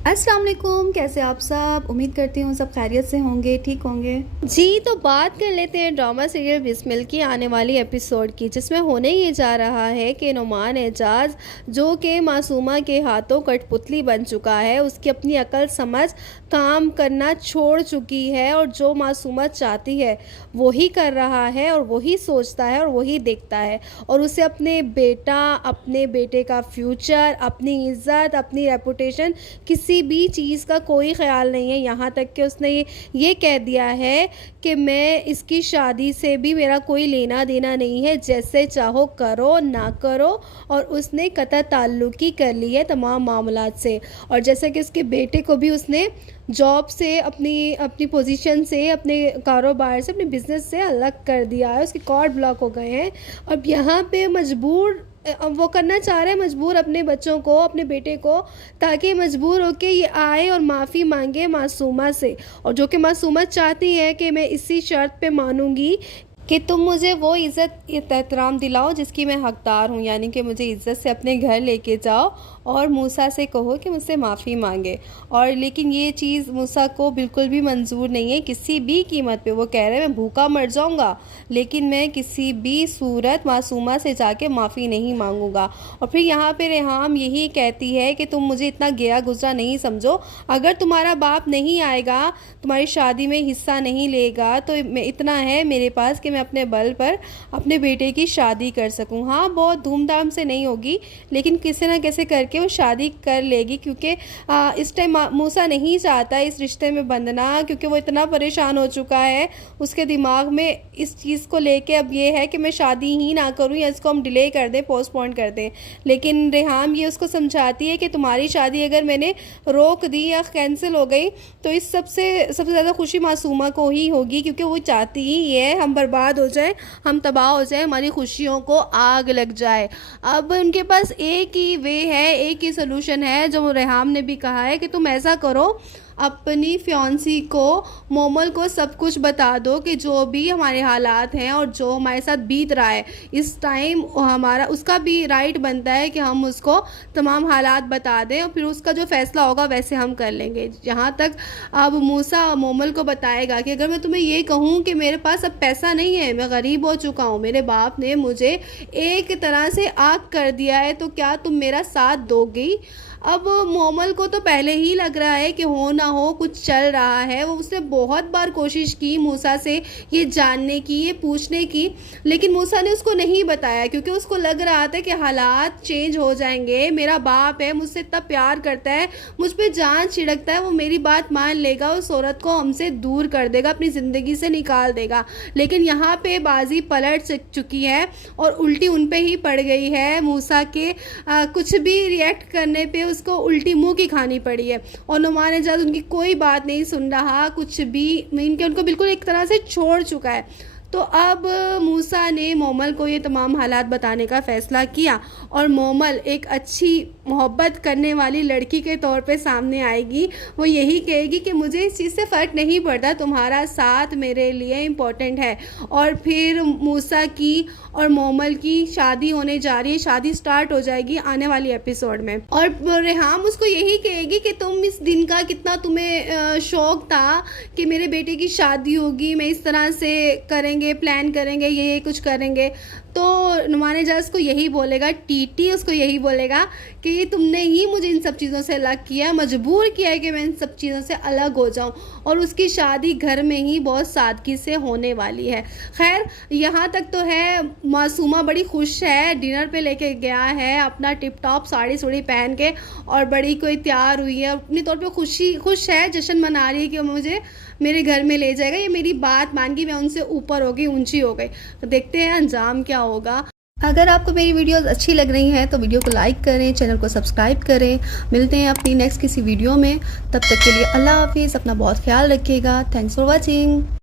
अस्सलाम वालेकुम, कैसे आप सब। उम्मीद करती हूँ सब खैरियत से होंगे, ठीक होंगे जी। तो बात कर लेते हैं ड्रामा सीरियल बिस्मिल की आने वाली एपिसोड की, जिसमें होने ये जा रहा है कि नुमान एजाज जो कि मासूमा के हाथों कठपुतली बन चुका है, उसकी अपनी अकल समझ काम करना छोड़ चुकी है और जो मासूमा चाहती है वही कर रहा है और वही सोचता है और वही देखता है। और उसे अपने अपने बेटे का फ्यूचर, अपनी इज़्ज़त, अपनी रेपुटेशन, किसी भी चीज़ का कोई ख़्याल नहीं है। यहाँ तक कि उसने ये कह दिया है कि मैं इसकी शादी से भी मेरा कोई लेना देना नहीं है, जैसे चाहो करो ना करो। और उसने कतई ताल्लुकी कर ली है तमाम मामलात से। और जैसे कि उसके बेटे को भी उसने जॉब से, अपनी अपनी पोजीशन से, अपने कारोबार से, अपने बिज़नेस से अलग कर दिया है। उसके कॉर्ड ब्लॉक हो गए हैं। अब यहाँ पे मजबूर वो करना चाह रहे हैं, मजबूर अपने बच्चों को, अपने बेटे को, ताकि मजबूर होके ये आए और माफ़ी मांगे मासूमा से। और जो कि मासूमा चाहती है कि मैं इसी शर्त पे मानूंगी कि तुम मुझे वो इज़्ज़त एहतराम दिलाओ जिसकी मैं हकदार हूँ, यानी कि मुझे इज़्ज़त से अपने घर लेके जाओ और मूसा से कहो कि मुझसे माफ़ी मांगे। और लेकिन ये चीज़ मूसा को बिल्कुल भी मंजूर नहीं है किसी भी कीमत पे। वो कह रहे हैं मैं भूखा मर जाऊँगा लेकिन मैं किसी भी सूरत मासूमा से जाके माफ़ी नहीं मांगूंगा। और फिर यहाँ पे रेहाम यही कहती है कि तुम मुझे इतना गया गुजरा नहीं समझो, अगर तुम्हारा बाप नहीं आएगा, तुम्हारी शादी में हिस्सा नहीं लेगा, तो मैं इतना है मेरे पास कि मैं अपने बल पर अपने बेटे की शादी कर सकूं। हाँ, बहुत धूमधाम से नहीं होगी लेकिन किसी ना कैसे करके वो शादी कर लेगी, क्योंकि इस टाइम मूसा नहीं चाहता इस रिश्ते में बंधना, क्योंकि वो इतना परेशान हो चुका है। उसके दिमाग में इस चीज़ को लेके अब ये है कि मैं शादी ही ना करूं या इसको हम डिले कर दें, पोस्टपोन कर दें। लेकिन रेहाम ये उसको समझाती है कि तुम्हारी शादी अगर मैंने रोक दी या कैंसिल हो गई तो इस सबसे ज़्यादा खुशी मासूमा को ही होगी, क्योंकि वो चाहती ही ये है हम बर्बाद हो जाए, हम तबाह हो जाए, हमारी खुशियों को आग लग जाए। अब उनके पास एक ही वे है, एक ही सोल्यूशन है, जो रेहाम ने भी कहा है कि तुम ऐसा करो, अपनी फियांसी को, मोमल को सब कुछ बता दो कि जो भी हमारे हालात हैं और जो हमारे साथ बीत रहा है इस टाइम, हमारा उसका भी राइट बनता है कि हम उसको तमाम हालात बता दें और फिर उसका जो फ़ैसला होगा वैसे हम कर लेंगे। यहाँ तक अब मूसा मोमल को बताएगा कि अगर मैं तुम्हें ये कहूँ कि मेरे पास अब पैसा नहीं है, मैं गरीब हो चुका हूँ, मेरे बाप ने मुझे एक तरह से आग कर दिया है, तो क्या तुम मेरा साथ दोगी। अब मोमल को तो पहले ही लग रहा है कि हो ना हो कुछ चल रहा है। वो उसने बहुत बार कोशिश की मूसा से ये जानने की, ये पूछने की, लेकिन मूसा ने उसको नहीं बताया, क्योंकि उसको लग रहा था कि हालात चेंज हो जाएंगे। मेरा बाप है, मुझसे इतना प्यार करता है, मुझ पर जान छिड़कता है, वो मेरी बात मान लेगा, उस औरत को हमसे दूर कर देगा, अपनी ज़िंदगी से निकाल देगा। लेकिन यहाँ पे बाजी पलट चुकी है और उल्टी उन पे ही पड़ गई है। मूसा के कुछ भी रिएक्ट करने पे उसको उल्टी मुंह की खानी पड़ी है और नुमान एजाज उनकी कोई बात नहीं सुन रहा, कुछ भी उनको बिल्कुल एक तरह से छोड़ चुका है। तो अब मूसा ने मोमल को ये तमाम हालात बताने का फ़ैसला किया और मोमल एक अच्छी मोहब्बत करने वाली लड़की के तौर पे सामने आएगी। वो यही कहेगी कि मुझे इस चीज़ से फ़र्क नहीं पड़ता, तुम्हारा साथ मेरे लिए इम्पोर्टेंट है। और फिर मूसा की और मोमल की शादी होने जा रही है, शादी स्टार्ट हो जाएगी आने वाली एपिसोड में। और रेहाम उसको यही कहेगी कि तुम इस दिन का कितना तुम्हें शौक़ था कि मेरे बेटे की शादी होगी, मैं इस तरह से करेंगे, प्लान करेंगे, ये कुछ करेंगे। तो नुमान एजाज को यही बोलेगा, टीटी उसको यही बोलेगा कि तुमने ही मुझे इन सब चीज़ों से अलग किया, मजबूर किया है कि मैं इन सब चीज़ों से अलग हो जाऊं। और उसकी शादी घर में ही बहुत सादगी से होने वाली है। खैर, यहाँ तक तो है, मासूमा बड़ी खुश है, डिनर पे लेके गया है अपना टिप टॉप साड़ी सूड़ी पहन के और बड़ी कोई तैयार हुई है, अपनी तौर पे खुश है, जश्न मना रही है कि मुझे मेरे घर में ले जाएगा, ये मेरी बात मान गई, मैं उनसे ऊपर हो गई, ऊंची हो गई। तो देखते हैं अंजाम क्या होगा। अगर आपको मेरी वीडियोस अच्छी लग रही हैं तो वीडियो को लाइक करें, चैनल को सब्सक्राइब करें। मिलते हैं अपनी नेक्स्ट किसी वीडियो में, तब तक के लिए अल्लाह हाफिज़, अपना बहुत ख्याल रखिएगा। Thanks for watching.